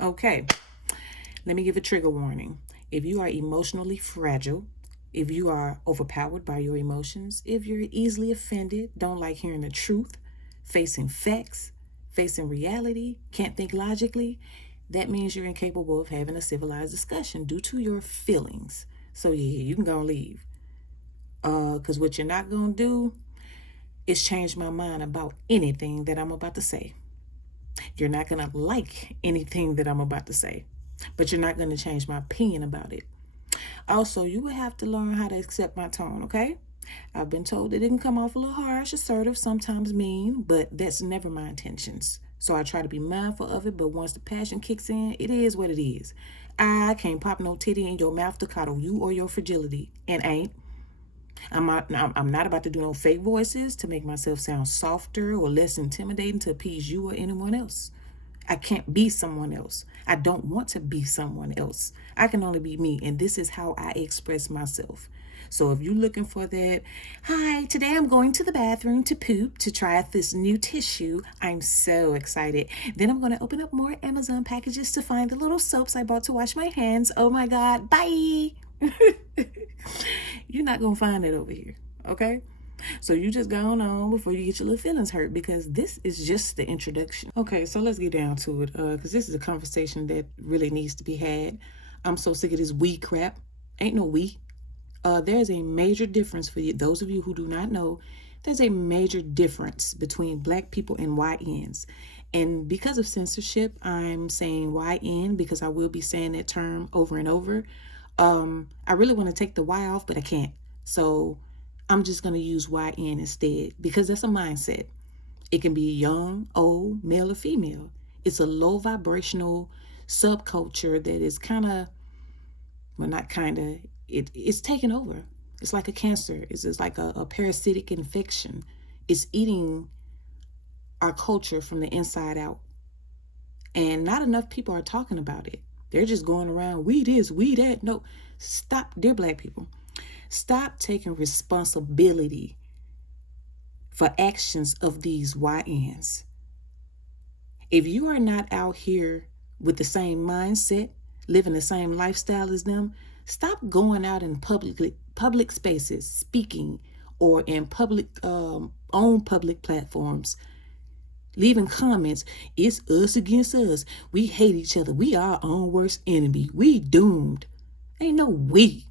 Okay, let me give a trigger warning. If you are emotionally fragile, if you are overpowered by your emotions, if you're easily offended, don't like hearing the truth, facing facts, facing reality, can't think logically, that means you're incapable of having a civilized discussion due to your feelings. So yeah, you can go and leave. Because what you're not going to do is change my mind about anything that I'm about to say. You're not going to like anything that I'm about to say, but you're not going to change my opinion about it. Also, you would have to learn how to accept my tone, okay? I've been told it didn't come off a little harsh, assertive, sometimes mean, but that's never my intentions. So I try to be mindful of it, but once the passion kicks in, it is what it is. I can't pop no titty in your mouth to coddle you or your fragility, and ain't. I'm not about to do no fake voices to make myself sound softer or less intimidating to appease you or anyone else. I can't be someone else. I don't want to be someone else. I can only be me, and this is how I express myself. So if you're looking for that, hi, today I'm going to the bathroom to poop to try out this new tissue. I'm so excited. Then I'm going to open up more Amazon packages to find the little soaps I bought to wash my hands. Oh my God, bye. You're not going to find it over here, okay? So you just go on before you get your little feelings hurt, because this is just the introduction. Okay, so let's get down to it, because this is a conversation that really needs to be had. I'm so sick of this we crap. Ain't no we. There's a major difference for you. Those of you who do not know, there's a major difference between Black people and YNs. And because of censorship, I'm saying YN because I will be saying that term over and over. I really want to take the Y off, but I can't. So I'm just going to use YN instead, because that's a mindset. It can be young, old, male, or female. It's a low vibrational subculture that is kind of, well, not kind of, it's taken over. It's like a cancer. It's just like a parasitic infection. It's eating our culture from the inside out. And not enough people are talking about it. They're just going around, we this, we that. No, stop, dear Black people. Stop taking responsibility for actions of these YNs. If you are not out here with the same mindset, living the same lifestyle as them, stop going out in public spaces, speaking, or in on public platforms, leaving comments. It's us against us. We hate each other. We are our own worst enemy. We doomed. Ain't no we.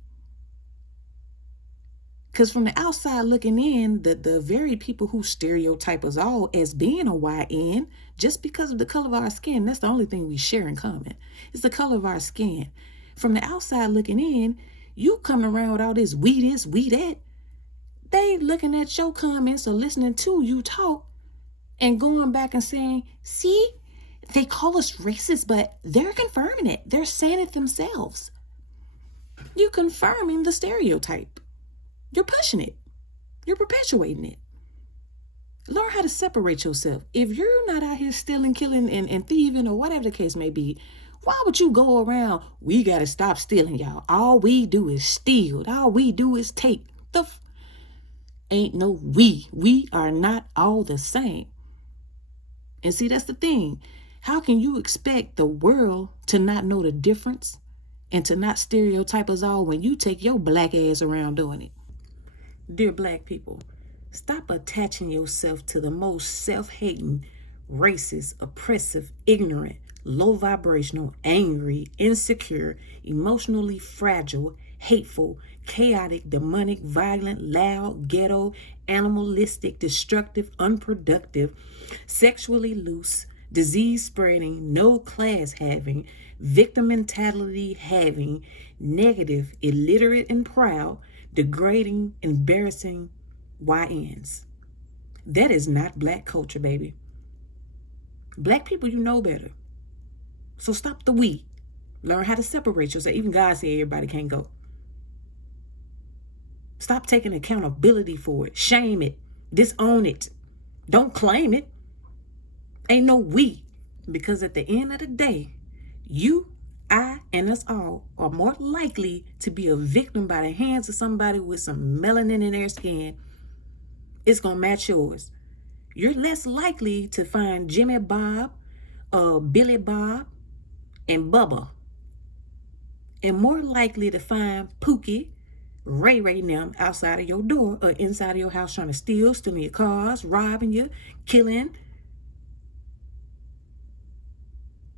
Because from the outside looking in, the very people who stereotype us all as being a YN, just because of the color of our skin, that's the only thing we share in common. It's the color of our skin. From the outside looking in, you coming around with all this, we this, we that. They looking at your comments or listening to you talk and going back and saying, see, they call us racist, but they're confirming it. They're saying it themselves. You're confirming the stereotype. You're pushing it. You're perpetuating it. Learn how to separate yourself. If you're not out here stealing, killing, and thieving, or whatever the case may be, why would you go around, we got to stop stealing, y'all. All we do is steal. All we do is take. Ain't no we. We are not all the same. And see, that's the thing. How can you expect the world to not know the difference and to not stereotype us all when you take your Black ass around doing it? Dear Black people, stop attaching yourself to the most self-hating, racist, oppressive, ignorant, low vibrational, angry, insecure, emotionally fragile, hateful, chaotic, demonic, violent, loud, ghetto, animalistic, destructive, unproductive, sexually loose, disease spreading, no class having, victim mentality having, negative, illiterate and proud, degrading, embarrassing YNs. That is not Black culture, baby. Black people, you know better. So stop the we. Learn how to separate yourself. Even God said everybody can't go. Stop taking accountability for it. Shame it. Disown it. Don't claim it. Ain't no we. Because at the end of the day, you, I, and us all are more likely to be a victim by the hands of somebody with some melanin in their skin. It's going to match yours. You're less likely to find Jimmy Bob, Billy Bob, and Bubba, and more likely to find Pookie, Ray Ray and them outside of your door or inside of your house trying to stealing your cars, robbing you, killing.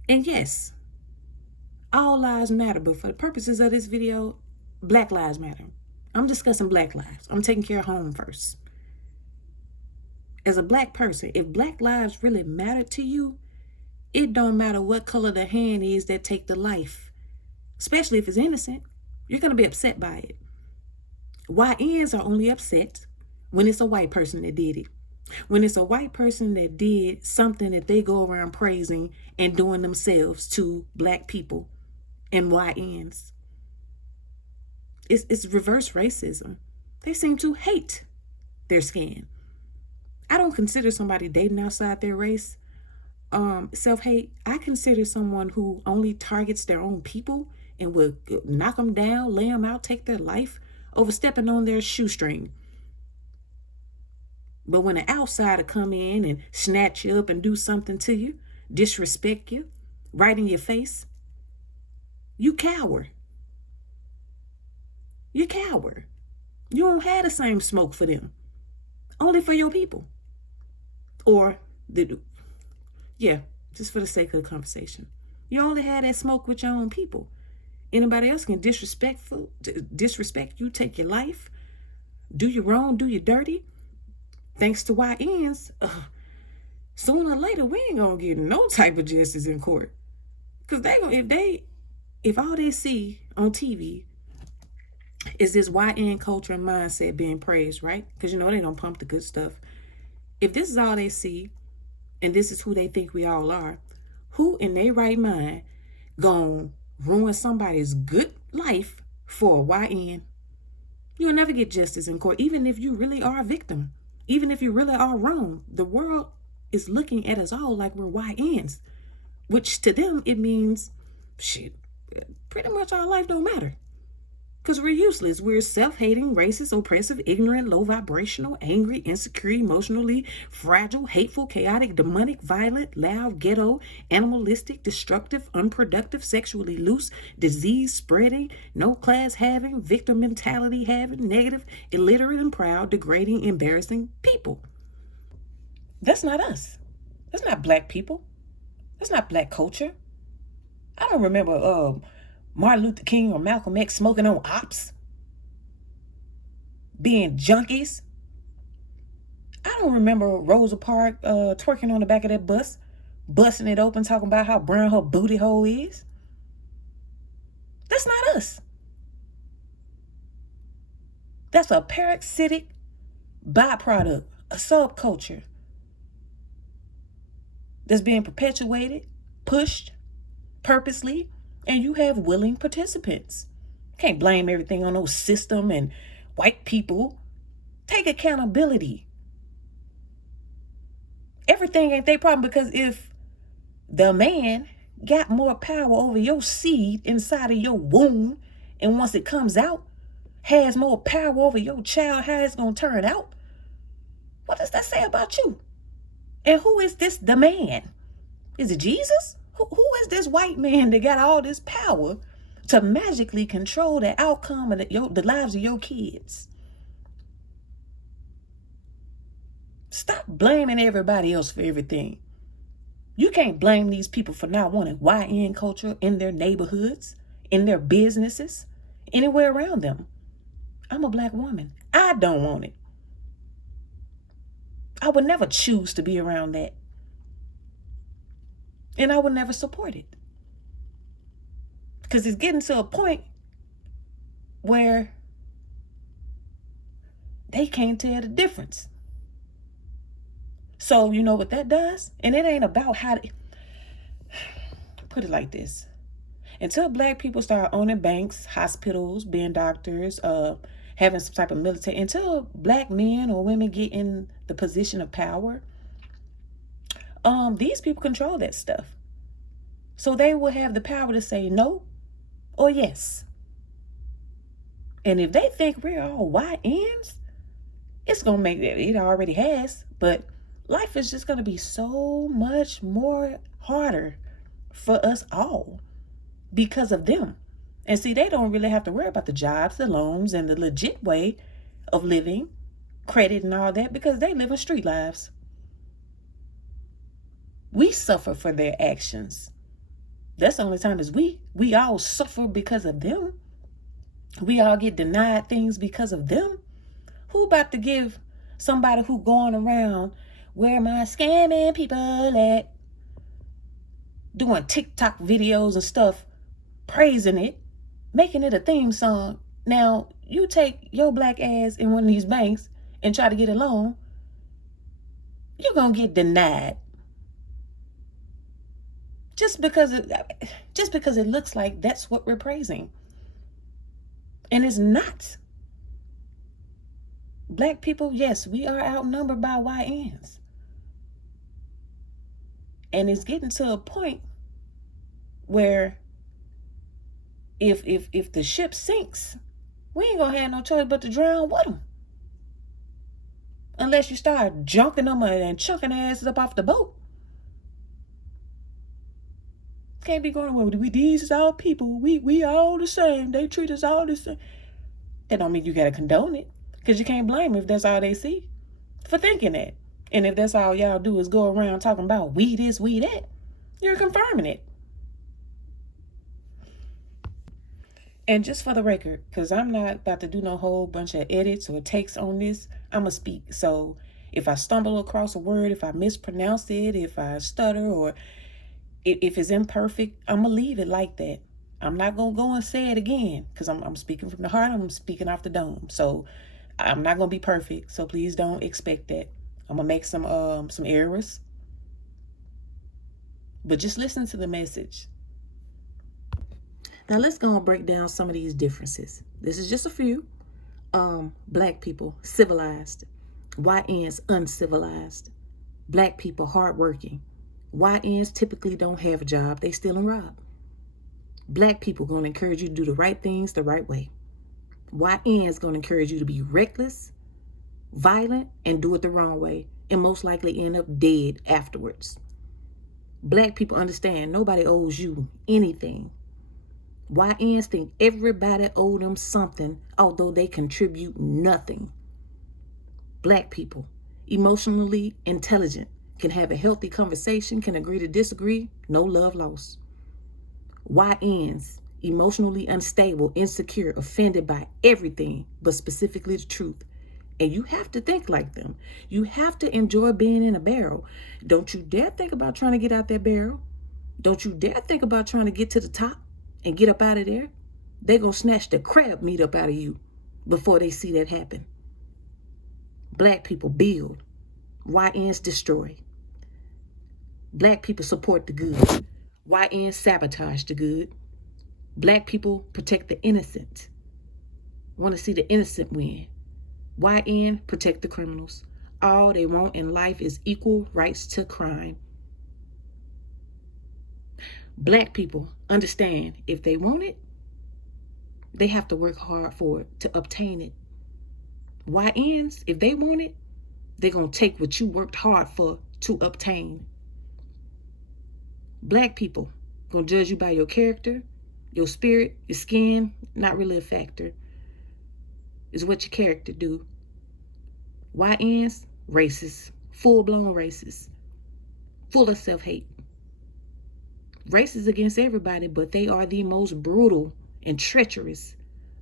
And yes, all lives matter, but for the purposes of this video, Black lives matter. I'm discussing Black lives. I'm taking care of home first. As a Black person, if Black lives really matter to you, it don't matter what color the hand is that take the life. Especially if it's innocent, you're going to be upset by it. YNs are only upset when it's a white person that did it. When it's a white person that did something that they go around praising and doing themselves to Black people and YNs. It's reverse racism. They seem to hate their skin. I don't consider somebody dating outside their race self-hate. I consider someone who only targets their own people and will knock them down, lay them out, take their life over stepping on their shoestring. But when an outsider come in and snatch you up and do something to you, disrespect you, right in your face, you cower. You cower. You don't have the same smoke for them. Only for your people. Or, just for the sake of the conversation. You only have that smoke with your own people. Anybody else can disrespect you, take your life, do you wrong, do you dirty. Thanks to YNs, sooner or later we ain't gonna get no type of justice in court. Cause if all they see on TV is this YN culture and mindset being praised, right? Because they don't pump the good stuff. If this is all they see, and this is who they think we all are, who in their right mind gonna ruin somebody's good life for a YN? You'll never get justice in court, even if you really are a victim. Even if you really are wrong. The world is looking at us all like we're YNs, which to them, it means, shit, pretty much our life don't matter. Because we're useless. We're self-hating, racist, oppressive, ignorant, low vibrational, angry, insecure, emotionally fragile, hateful, chaotic, demonic, violent, loud, ghetto, animalistic, destructive, unproductive, sexually loose, disease spreading, no class having, victim mentality having, negative, illiterate and proud, degrading, embarrassing people. That's not us. That's not Black people. That's not Black culture. I don't remember Martin Luther King or Malcolm X smoking on ops, being junkies. I don't remember Rosa Parks twerking on the back of that bus, busting it open, talking about how brown her booty hole is. That's not us. That's a parasitic byproduct, a subculture that's being perpetuated, pushed purposely, and you have willing participants. Can't blame everything on those system and white people. Take accountability. Everything ain't their problem, because if the man got more power over your seed inside of your womb, and once it comes out, has more power over your child, how it's going to turn out, what does that say about you? And who is this the man? Is it Jesus? Who is this white man that got all this power to magically control the outcome of the lives of your kids? Stop blaming everybody else for everything. You can't blame these people for not wanting YN culture in their neighborhoods, in their businesses, anywhere around them. I'm a Black woman. I don't want it. I would never choose to be around that. And I would never support it. Because it's getting to a point where they can't tell the difference. So you know what that does? And it ain't about how to put it like this. Until Black people start owning banks, hospitals, being doctors, having some type of military, until Black men or women get in the position of power, these people control that stuff. So they will have the power to say no or yes. And if they think we're all YNs, it's going to make it already has, but life is just going to be so much more harder for us all. because of them. And see, they don't really have to worry about the jobs, the loans, and the legit way of living, credit and all that, because they live in street lives. We suffer for their actions. That's the only time is we all suffer because of them. We all get denied things because of them. Who about to give somebody who going around, where my scamming people at, doing TikTok videos and stuff, praising it, making it a theme song? Now, you take your black ass in one of these banks and try to get a loan, you're going to get denied. Just because it looks like that's what we're praising. And it's not. Black people, yes, we are outnumbered by YNs. And it's getting to a point where if the ship sinks, we ain't gonna have no choice but to drown with them. Unless you start junking them and chunking their asses up off the boat. Can't be going, well, these is our people. We all the same. They treat us all the same. That don't mean you gotta condone it. Because you can't blame them if that's all they see for thinking that. And if that's all y'all do is go around talking about we this, we that, you're confirming it. And just for the record, because I'm not about to do no whole bunch of edits or takes on this, I'm going to speak. So if I stumble across a word, if I mispronounce it, if I stutter, or if it's imperfect, I'm going to leave it like that. I'm not going to go and say it again because I'm speaking from the heart. I'm speaking off the dome. So I'm not going to be perfect. So please don't expect that. I'm going to make some errors. But just listen to the message. Now let's go and break down some of these differences. This is just a few. Black people, civilized. YNs, uncivilized. Black people, hardworking. YNs typically don't have a job. They steal and rob. Black people going to encourage you to do the right things the right way. YNs going to encourage you to be reckless, violent, and do it the wrong way, and most likely end up dead afterwards. Black people understand nobody owes you anything. YNs think everybody owes them something, although they contribute nothing. Black people, emotionally intelligent, can have a healthy conversation, can agree to disagree, no love lost. YNs, emotionally unstable, insecure, offended by everything, but specifically the truth. And you have to think like them. You have to enjoy being in a barrel. Don't you dare think about trying to get out that barrel. Don't you dare think about trying to get to the top and get up out of there. They're going to snatch the crab meat up out of you before they see that happen. Black people build. YNs destroy. Black people support the good. YNs sabotage the good. Black people protect the innocent. Want to see the innocent win. YN protect the criminals. All they want in life is equal rights to crime. Black people understand if they want it, they have to work hard for it to obtain it. YNs, if they want it, they're going to take what you worked hard for to obtain. Black people going to judge you by your character, your spirit, your skin, not really a factor. Is what your character do. YNs, racist, full-blown racist, full of self-hate. Racist against everybody, but they are the most brutal and treacherous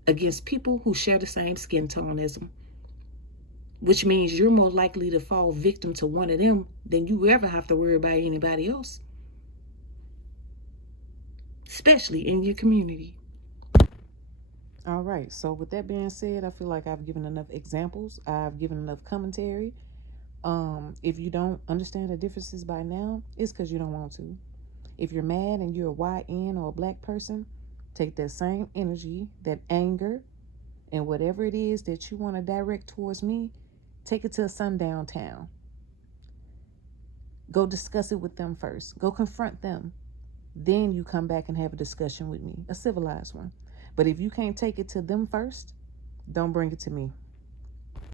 against people who share the same skin tone as them. Which means you're more likely to fall victim to one of them than you ever have to worry about anybody else. Especially in your community. All right, so with that being said, I feel like I've given enough examples. I've given enough commentary. If you don't understand the differences by now, it's because you don't want to. If you're mad and you're a YN or a black person, take that same energy, that anger, and whatever it is that you want to direct towards me, take it to a sundown town. Go discuss it with them first. Go confront them. Then you come back and have a discussion with me, a civilized one. But if you can't take it to them first, don't bring it to me.